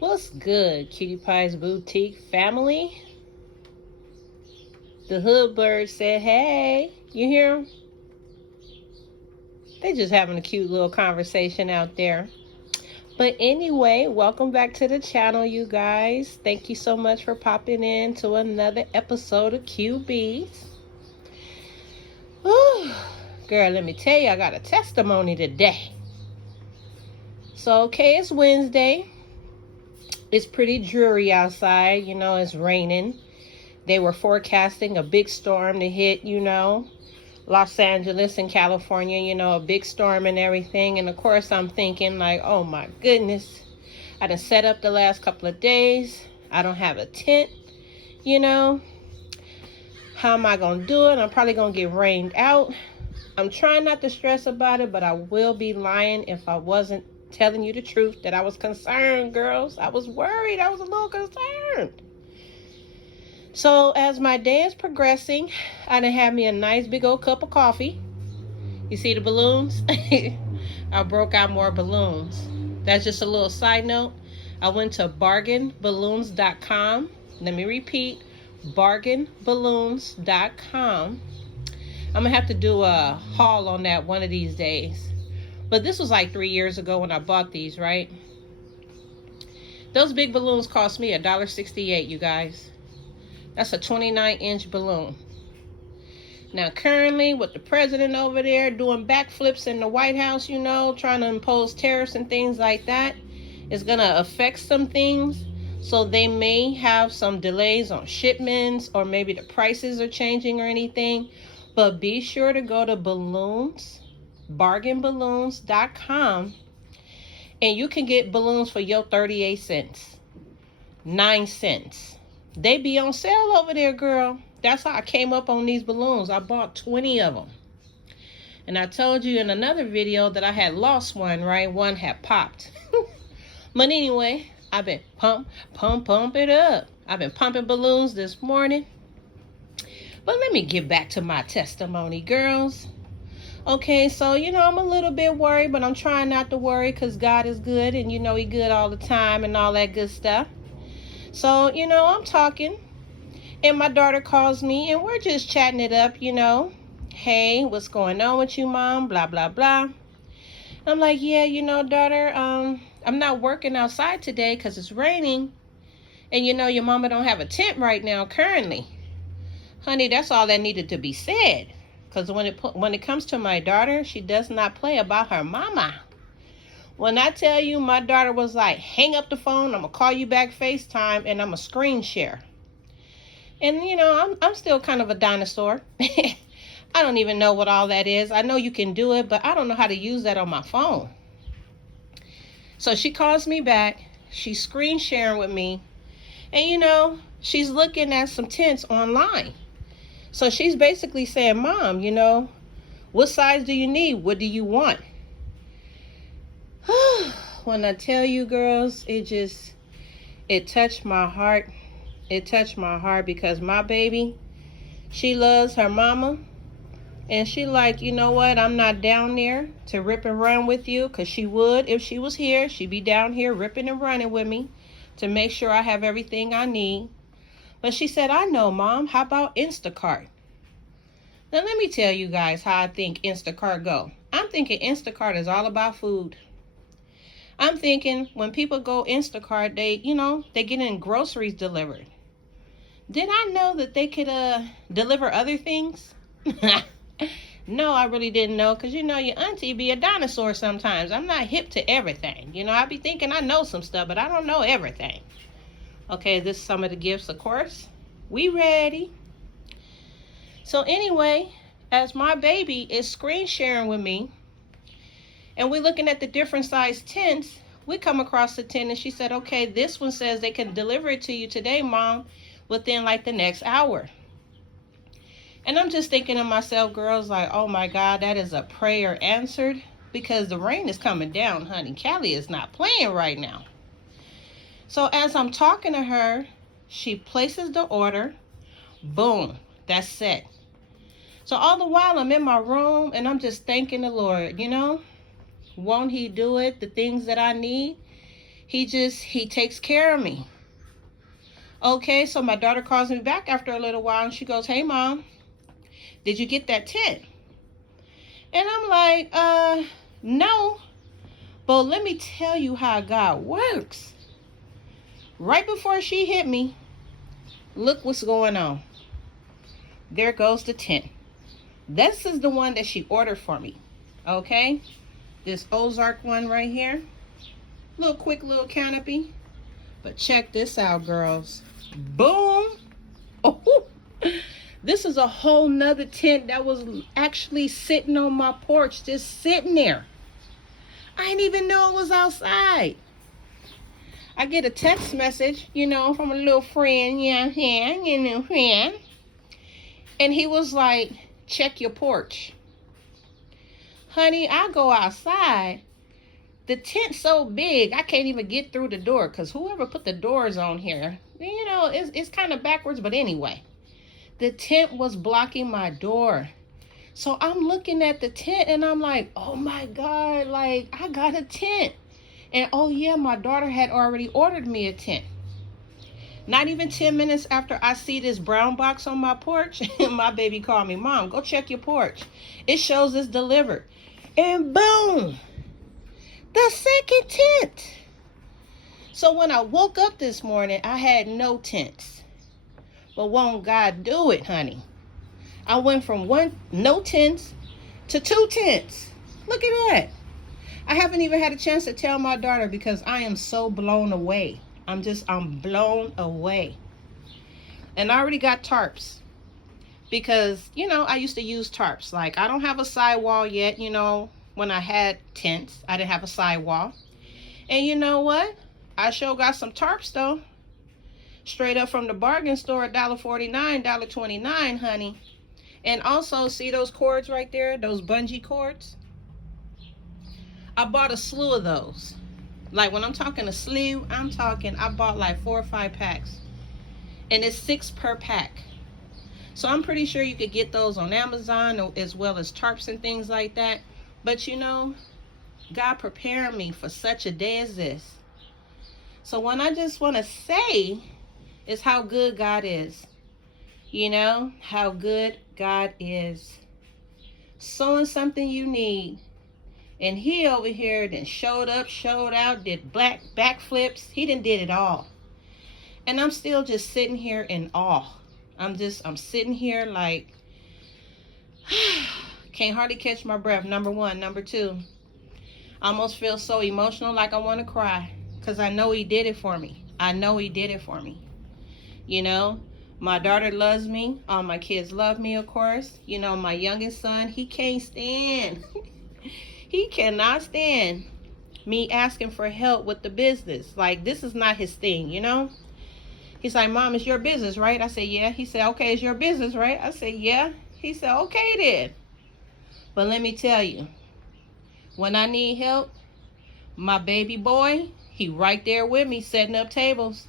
What's good, Cutie Pie's Boutique family? The hood bird said, hey, you hear them? They just having a cute little conversation out there. But anyway, welcome back to the channel, you guys. Thank you so much for popping in to another episode of QBs. Whew. Girl, let me tell you, I got a testimony today. So, okay, it's Wednesday. It's pretty dreary outside. It's raining. They were forecasting a big storm to hit, Los Angeles and California, a big storm and everything. And of course, I'm thinking, like, oh my goodness, I done set up the last couple of days. I don't have a tent, How am I going to do it? I'm probably going to get rained out. I'm trying not to stress about it, but I will be lying if I wasn't telling you the truth that I was concerned, girls. I was worried. I was a little concerned. So as my day is progressing, I done had me a nice big old cup of coffee. You see the balloons? I broke out more balloons. That's just a little side note. I went to bargainballoons.com. Let me repeat, bargainballoons.com. I'm going to have to do a haul on that one of these days. But this was like 3 years ago when I bought these, right? Those big balloons cost me $1.68, you guys. That's a 29-inch balloon. Now, currently, with the president over there doing backflips in the White House, trying to impose tariffs and things like that, it's going to affect some things. So they may have some delays on shipments, or maybe the prices are changing or anything. But be sure to go to bargainballoons.com, and you can get balloons for your 38 cents, 9 cents. They be on sale over there, girl. That's how I came up on these balloons. I bought 20 of them. And I told you in another video that I had lost one, right? One had popped. But anyway, I've been pump it up. I've been pumping balloons this morning. But let me get back to my testimony, girls. Okay, so, I'm a little bit worried, but I'm trying not to worry because God is good, and He good all the time and all that good stuff. So, I'm talking, and my daughter calls me, and we're just chatting it up, Hey, what's going on with you, Mom? Blah, blah, blah. I'm like, yeah, daughter, I'm not working outside today because it's raining. And, your mama don't have a tent right now currently. Honey, that's all that needed to be said. Because when it comes to my daughter, she does not play about her mama. When I tell you, my daughter was like, hang up the phone, I'm going to call you back FaceTime, and I'm going to screen share. And, I'm still kind of a dinosaur. I don't even know what all that is. I know you can do it, but I don't know how to use that on my phone. So she calls me back. She's screen sharing with me. And, she's looking at some tents online. So she's basically saying, Mom, what size do you need? What do you want? When I tell you, girls, it touched my heart. It touched my heart because my baby, she loves her mama. And she like, you know what? I'm not down there to rip and run with you, because she would if she was here. She'd be down here ripping and running with me to make sure I have everything I need. But she said, I know, Mom. How about Instacart? Now, let me tell you guys how I think Instacart go. I'm thinking Instacart is all about food. I'm thinking when people go Instacart, they get in groceries delivered. Did I know that they could deliver other things? No, I really didn't know, because your auntie be a dinosaur sometimes. I'm not hip to everything. I be thinking I know some stuff, but I don't know everything. Okay, this is some of the gifts, of course. We ready. So anyway, as my baby is screen sharing with me, and we're looking at the different size tents, we come across the tent, and she said, okay, this one says they can deliver it to you today, Mom, within like the next hour. And I'm just thinking to myself, girls, like, oh my God, that is a prayer answered, because the rain is coming down, honey. Callie is not playing right now. So as I'm talking to her, she places the order. Boom, that's set. So all the while I'm in my room, and I'm just thanking the Lord, won't He do it? The things that I need, He takes care of me. Okay, so my daughter calls me back after a little while and she goes, "Hey mom, did you get that tent?" And I'm like, no. But let me tell you how God works. Right before she hit me, look what's going on. There goes the tent. This is the one that she ordered for me. Okay? This Ozark one right here. Little quick little canopy. But check this out, girls. Boom. Oh, this is a whole nother tent that was actually sitting on my porch, just sitting there. I didn't even know it was outside. I get a text message, from a little friend, friend. And he was like, "Check your porch." Honey, I go outside. The tent's so big, I can't even get through the door because whoever put the doors on here, it's kind of backwards. But anyway, the tent was blocking my door. So I'm looking at the tent and I'm like, oh my God, like I got a tent. And oh yeah, my daughter had already ordered me a tent. Not even 10 minutes after I see this brown box on my porch, my baby called me, "Mom, go check your porch. It shows it's delivered." And boom, the second tent. So when I woke up this morning, I had no tents. But won't God do it, honey? I went from no tents to 2 tents. Look at that. I haven't even had a chance to tell my daughter because I am so blown away. I'm blown away. And I already got tarps because, I used to use tarps. Like, I don't have a sidewall yet. When I had tents, I didn't have a sidewall. And you know what? I sure got some tarps though. Straight up from the bargain store, $1.49, $1.29, honey. And also, see those cords right there? Those bungee cords? I bought a slew of those. Like, when I'm talking a slew, I bought like 4 or 5 packs. And it's 6 per pack. So I'm pretty sure you could get those on Amazon as well as tarps and things like that. But God prepared me for such a day as this. So what I just want to say is how good God is. How good God is. Sowing something you need. And he over here then showed up, showed out, did backflips. He done did it all. And I'm still just sitting here in awe. I'm sitting here like, can't hardly catch my breath, number 1. Number 2, I almost feel so emotional like I want to cry. Because I know he did it for me. I know he did it for me. My daughter loves me. All my kids love me, of course. My youngest son, he can't stand. He cannot stand me asking for help with the business. Like, this is not his thing, He's like, "Mom, it's your business, right?" I said, "Yeah." He said, "Okay, it's your business, right?" I said, "Yeah." He said, "Okay then." But let me tell you, when I need help, my baby boy, he right there with me setting up tables.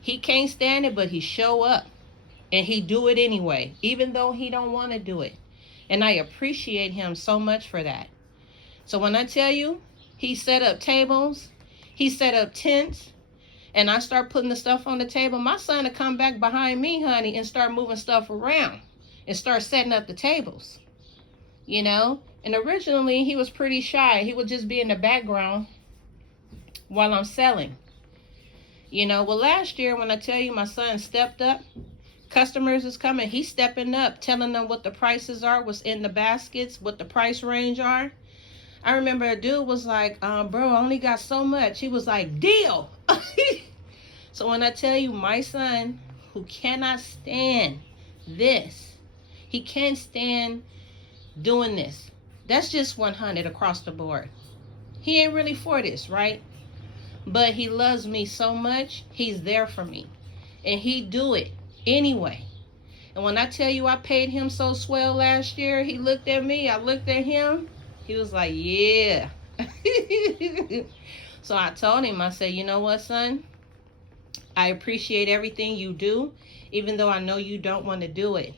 He can't stand it, but he show up. And he do it anyway, even though he don't want to do it. And I appreciate him so much for that. So when I tell you, he set up tables, he set up tents, and I start putting the stuff on the table, my son will come back behind me, honey, and start moving stuff around and start setting up the tables. And originally he was pretty shy. He would just be in the background while I'm selling. Well, last year when I tell you my son stepped up, customers is coming, he's stepping up, telling them what the prices are, what's in the baskets, what the price range are. I remember a dude was like, "Bro, I only got so much." He was like, "Deal." So when I tell you my son, who cannot stand this, he can't stand doing this. That's just 100 across the board. He ain't really for this, right? But he loves me so much, he's there for me. And he do it anyway. And when I tell you I paid him so swell last year, he looked at me, I looked at him. He was like, "Yeah." So I told him, I said, "You know what, son? I appreciate everything you do, even though I know you don't want to do it.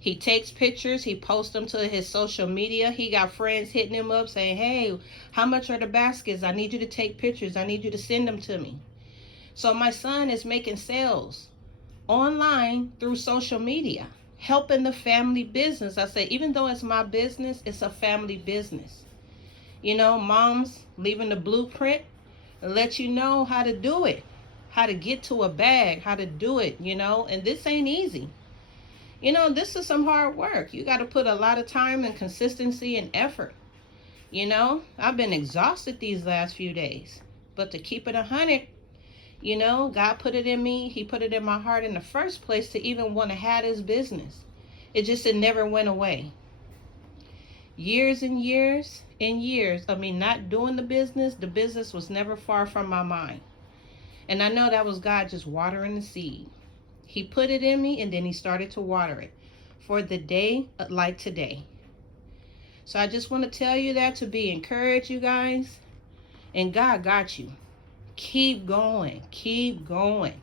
He takes pictures, he posts them to his social media. He got friends hitting him up saying, hey, how much are the baskets? I need you to take pictures. I need you to send them to me. So my son is making sales online through social media, helping the family business. I say, even though it's my business, it's a family business. You know, moms leaving the blueprint and let you know how to do it, how to get to a bag, how to do it, you know, and this ain't easy. You know, this is some hard work. You got to put a lot of time and consistency and effort. You know, I've been exhausted these last few days, but to keep it 100, you know, God put it in me. He put it in my heart in the first place to even want to have this business. It never went away. Years and years and years of me not doing the business was never far from my mind. And I know that was God just watering the seed. He put it in me and then he started to water it for the day like today. So I just want to tell you that to be encouraged, you guys. And God got you. Keep going. Keep going.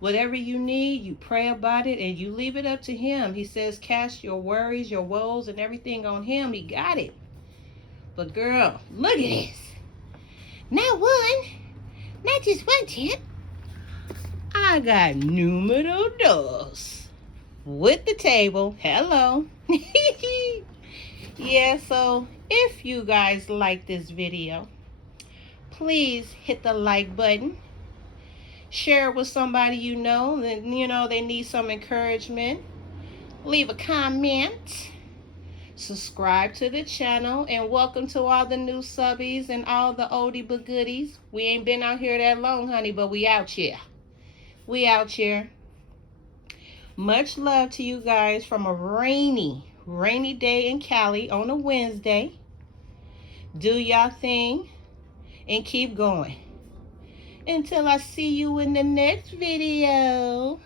Whatever you need, you pray about it and you leave it up to him. He says, cast your worries, your woes, and everything on him. He got it. But girl, look at this. Not one, not just one tip. I got numero dos with the table. Hello. Yeah, so if you guys like this video, please hit the like button. Share it with somebody you know that they need some encouragement. Leave a comment. Subscribe to the channel, and welcome to all the new subbies and all the oldie but goodies. We ain't been out here that long, honey, but we out here. We out here. Much love to you guys from a rainy day in Cali on a Wednesday. Do y'all thing and keep going. Until I see you in the next video.